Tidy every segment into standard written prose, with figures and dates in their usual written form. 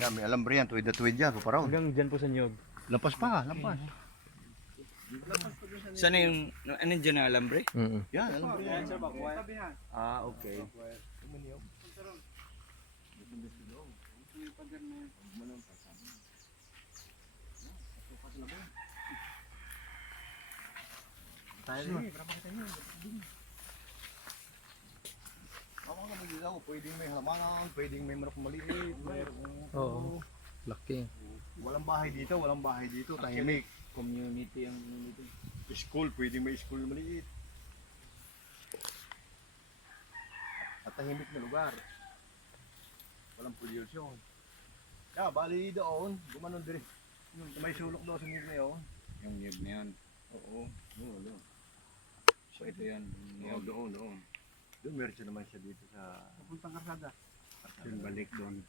Yan, may alambre yan. Tuwid na tuwid yan. Paparaw. Hanggang dyan po sa niyog. Lampas pa. Lampas. Sana yung, ano dyan na alambre? Yan, alambre yan. Ah, okay. Ako na mag-ilaw. Pwedeng may halamangan. Pwedeng may manok maliit. Oo. Laki. Walang bahay dito. Walang bahay dito. Tahimik. Community ang dito. School. Pwedeng may school maliit. At tahimik na lugar. Walang pollution. Yeah, bali doon. Gumanon din. May sulok daw sa niyog na yun. Yung niyog na yan. Oo. Oo. So ito yan. Doon, doon, doon. Doon meron siya naman siya dito sa... Papuntang Karsada. Yung balik doon.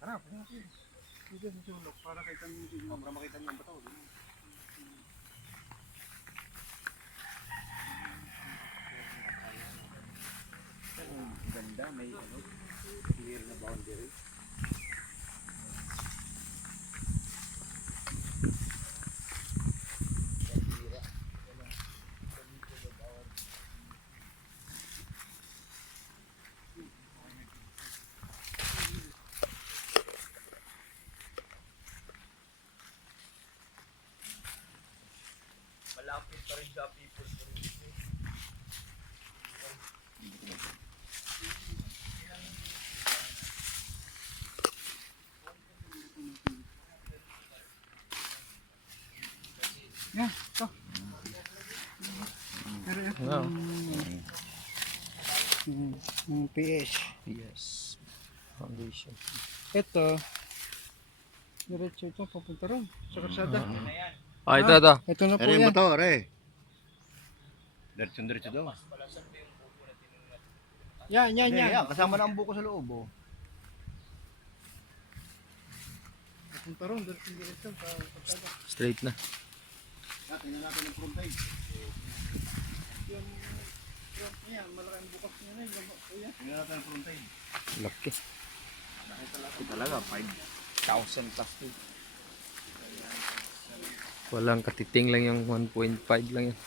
Tara, tara. Dito sa sulok para kita mo yung Para makita niyo ang bato. Ang ganda, may ano, clear na boundary. Malapit pa rin sa people. Yan, ito. Pero yun. Wow. Yung PS. Yes. Foundation. Ito. Diretso ito, papunta ron. Sa Karsada. Ah, ito, ito. Ito na po Ere yan. mo to, ere. Diretso daw. Yan, yan, Hindi, yan. yan. Kasama na ang buko sa loob, oh. Papunta ron, diretso sa Karsada. Straight na. Tingnan natin ang front page. Yung, yan, malaking bukas niya na yun. Kuya. Tingnan natin ang front page. Laki. Ito talaga, 5,000 plus to. Walang katiting lang yung 1.5 lang yan.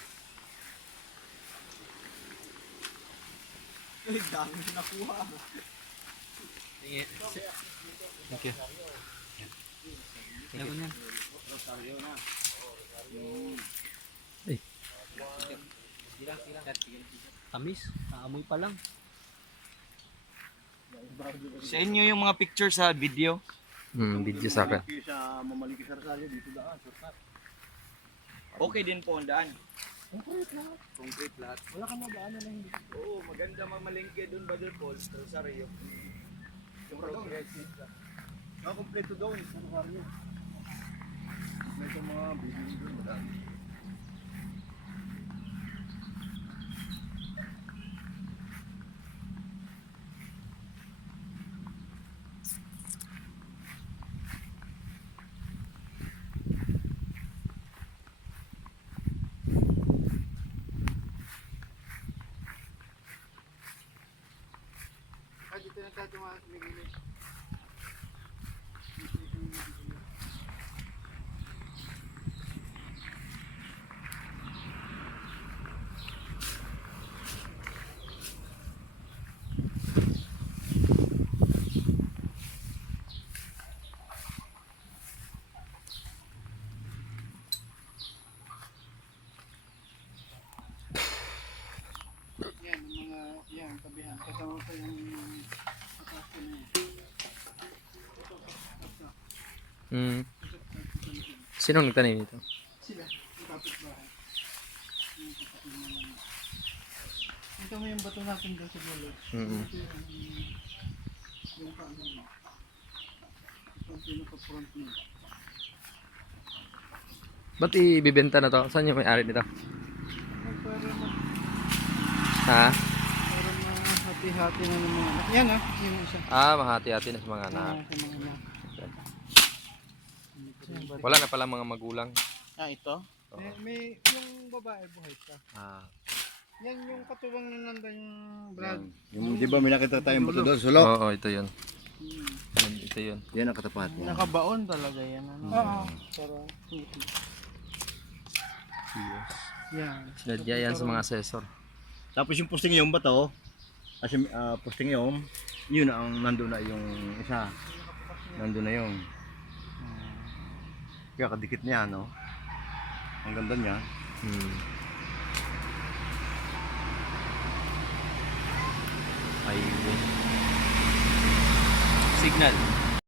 Ay, dami nakuha. Thank you. Ano yan? Ay. Tamis, naamoy pa lang. Sa inyo yung mga picture sa video. Video sa akin. Sa Mamaliki Sarsalyo, dito daan, shortcut. Okay din po ang daan. Concrete lahat. Wala kang madaanan na hindi. Oo, maganda mamalengke doon Badal Falls, Rosario. Yung progressive ka. Kompleto doon, sa Rosario. Kompleto mga building doon, madami. Ah, dito na tayo tumakas sa Miguelis. Yan, yung mga, yan, tabihan. Kasama pa yung atake na yan. Sinong nagtanim nito? Sila, yung kapitbahay. Yung kapatid mo lang. Ito mo yung bato natin doon sa dulo. Ito yung paano mo. Ito yung pinaka-front niya. Ba't ibibenta na to? Saan yung may-ari nito? Ha? Para mahati-hati na ng mga anak. Yan yung isa. Mahati-hati na sa mga anak. Sa mga anak. Wala na pala mga magulang. Ito? Oo. May yung babae buhay pa. Yan yung katuwang na nandang yung Brad. Yung, di ba may nakita tayong bato doon, sulok? Oo, ito yun. Yan, ito. Ito yun. Yan ang katapat niya. Nakabaon talaga yan. Ano? Oo. Para yan. Sinadya yan sa mga assessor. Tapos yung posting yung bato, kasi posting yung, yun ang nandun na yung isa. Nandun na yung. Kaya kadikit niya, no? Ang ganda niya. Highway. Signal.